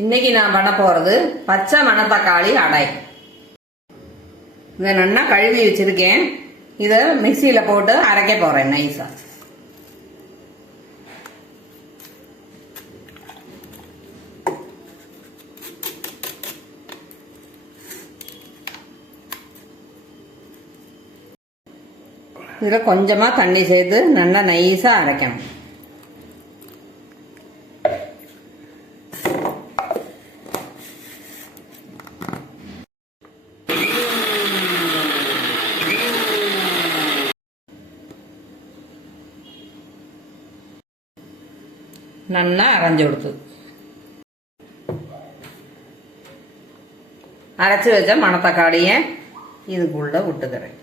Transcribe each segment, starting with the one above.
இன்னைக்கு நான் பண்ண போறது பச்சை மணத்தக்காளி அடை. இதை நல்லா கழுவி வச்சிருக்கேன். இதை மிக்சியில போட்டு அரைக்க போறேன் நைஸா. இதில் கொஞ்சமா தண்ணி சேர்த்து நல்லா நைஸா அரைக்கணும். நல்லா அரைஞ்சு கொடுத்து அரைச்சி வச்ச மணத்தக்காளியை இதுக்குள்ள விட்டுக்கிறேன்.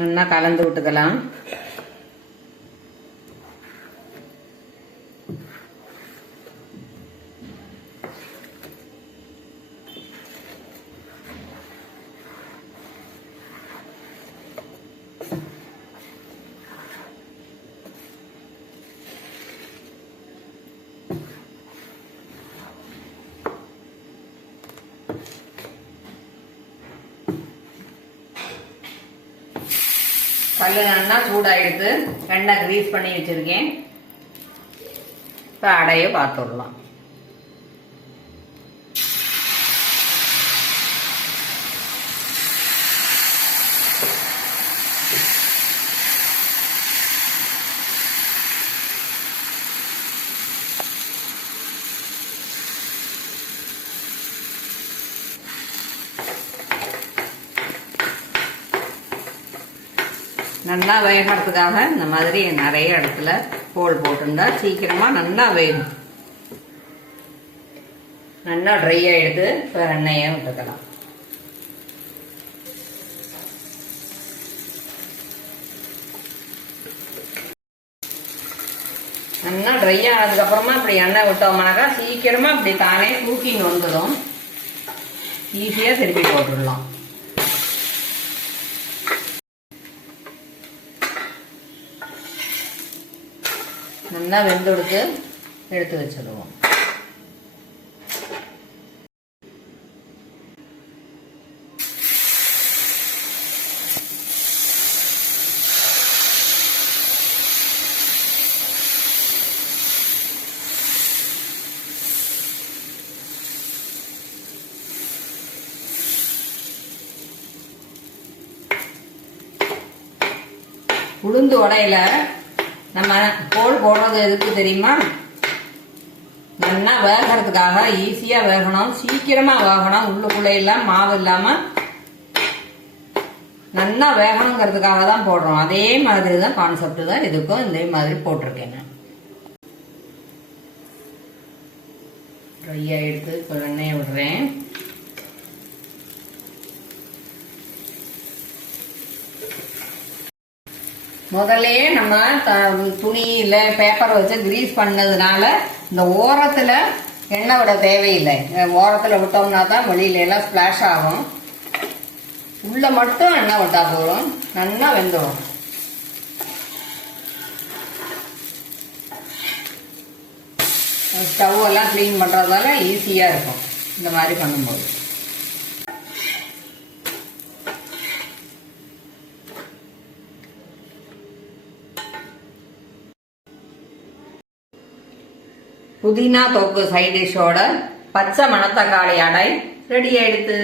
நல்லா கலந்து விட்டுக்கலாம். கல்லு நல்லா சூடாயிடுத்து. எண்ணெய் கிரீஸ் பண்ணி வச்சிருக்கேன். இப்போ அடைய பார்த்துடலாம். நல்லா வேகிறதுக்காக இந்த மாதிரி நிறைய இடத்துல ஹோல் போட்டுருந்தா சீக்கிரமா நல்லா வேகும். நல்லா ட்ரை ஆயிடுது. இப்போ எண்ணெயை விட்டுக்கலாம். நல்லா ட்ரை ஆனதுக்கு அப்புறமா இப்படி எண்ணெய் விட்டோம்னாக்கா சீக்கிரமா இப்படி தானே குக்கிங் வந்துடும். ஈஸியா திருப்பி போட்டுடலாம். நல்லா வெந்தெடுத்து எடுத்து வச்சிடுவோம். உளுந்து உடையில நம்ம கோல் போடுறது எதுக்கு தெரியுமா? நல்லா வேகிறதுக்காக, ஈஸியா வேகணும், சீக்கிரமா வேகணும், உள்ளுக்குள்ள எல்லாம் மாவு இல்லாம நல்லா வேகணுங்கிறதுக்காக தான் போடுறோம். அதே மாதிரி தான் கான்செப்ட் தான் இதுக்கும் இதே மாதிரி போட்டிருக்கேன். ட்ரையா எடுத்து இப்போ எண்ணெயை விடுறேன். முதல்ல நம்ம துணியில பேப்பர் வச்சு கிரீஸ் பண்ணதுனால இந்த ஓரத்துல எண்ணெய் விட தேவையில்லை. ஓரத்துல விட்டோம்னா தான் வெளியில எல்லாம் ஸ்பிளாஷ் ஆகும். உள்ள மட்டும் எண்ணெய் விட்டா போதும். நல்லா வெந்துடும். ஸ்டவ் எல்லாம் கிளீன் பண்றதால ஈஸியா இருக்கும் இந்த மாதிரி பண்ணும்போது. புதினா தொக்கு சைட் டிஷ்ஷோட பச்சை மணத்தக்காளி அடை ரெடி ஆயிடுத்து.